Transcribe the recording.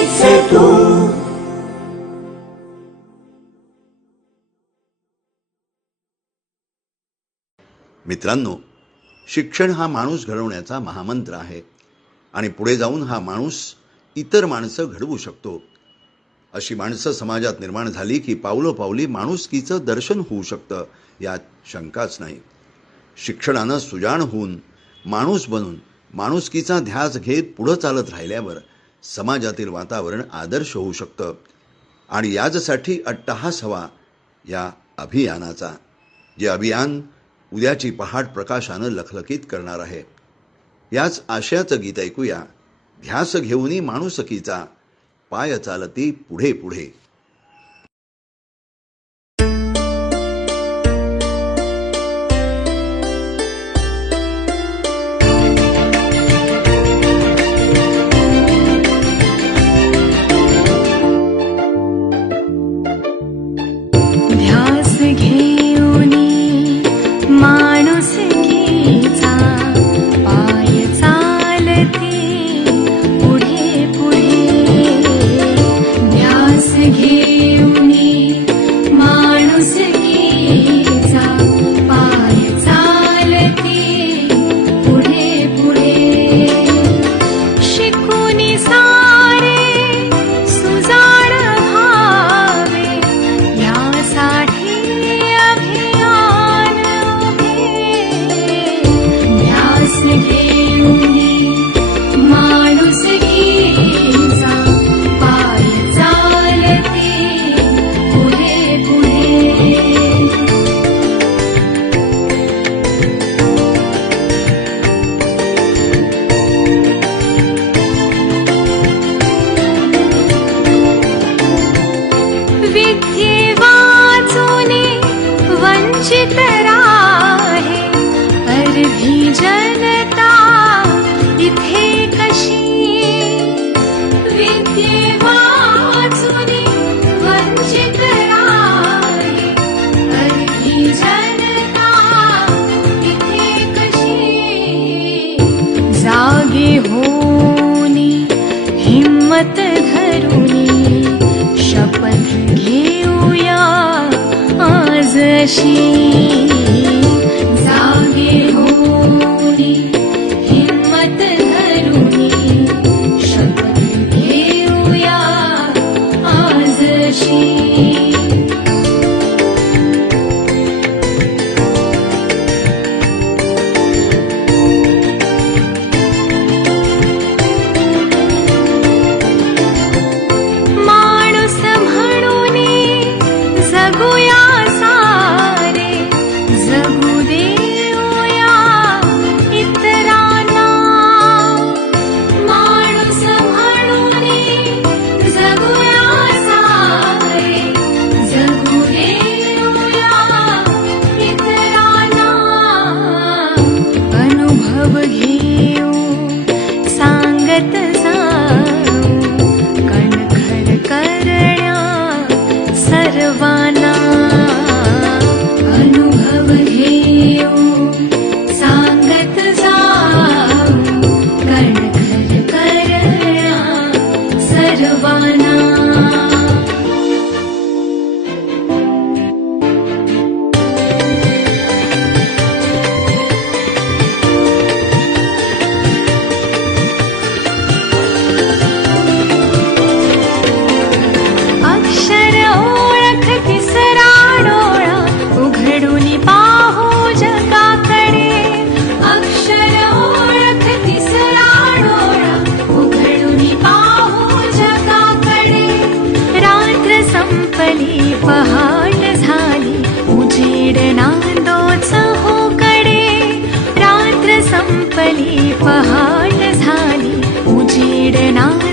मीच तू. मित्रांनो, शिक्षण हा माणूस घडवण्याचा महामंत्र आहे आणि पुढे जाऊन हा माणूस इतर माणसं घडवू शकतो. अशी माणसं समाजात निर्माण झाली की पावलोपावली माणुसकीचं दर्शन होऊ शकतं, यात शंकाच नाही. शिक्षणानं सुजाण होऊन माणूस बनून माणुसकीचा ध्यास घेत पुढं चालत राहिल्यावर समाजातील वातावरण आदर्श होऊ शकतं आणि याचसाठी अट्टहास हवा या अभियानाचा, जे अभियान उद्याची पहाट प्रकाशानं लखलखीत करणार आहे. याच आशयाचं गीत ऐकूया. ध्यास घेऊनी माणुसकीचा, पाय चालती पुढे पुढे. ध्यास घेऊनी माणुसकीचा, पाय चालती पुढे पुढे. ध्यास घेऊनी माणुसकीचा, पाय चालती पुढे पुढे. शिकूनी सारे सुजाण व्हावे, यासाठी अभियान उभे. ध्यास घेऊनी माणुसकीचा, पाय चालती पुढे पुढे. विद्ये वाचूनी वंचित राहे, अर्धी जनता इथे कशी. विद्ये वाचूनी वंचित राहे, अर्धी जनता इथे कशी. जागे होनी हिम्मत धरूनी, शपथ घेऊया आज अशी. जागे होनी हिम्मत धरूनी, शपथ घेऊया आज अशी. माणूस म्हणूनी जगूया सारे, जगू देऊया इतरांना. माणूस म्हणूनी जगूया सारे, जगू देऊया इतरांना. अनुभव घेऊ सांगत जाऊ, कणखर करण्या सर्वांना. अनुभव घेऊ सांगत जाऊ, कणखर करण्या सर्वांना. अक्षर ओळख तिसरा डोळा, उघडूनी पाहू जगाकडे. अक्षर ओळख तिसरा डोळा, उघडूनी पाहू जगाकडे. रात्र संपली पहाट झाली, उजेड नांदोच हो कडे. रात्र संपली पहाट झाली, उजेड नांदोच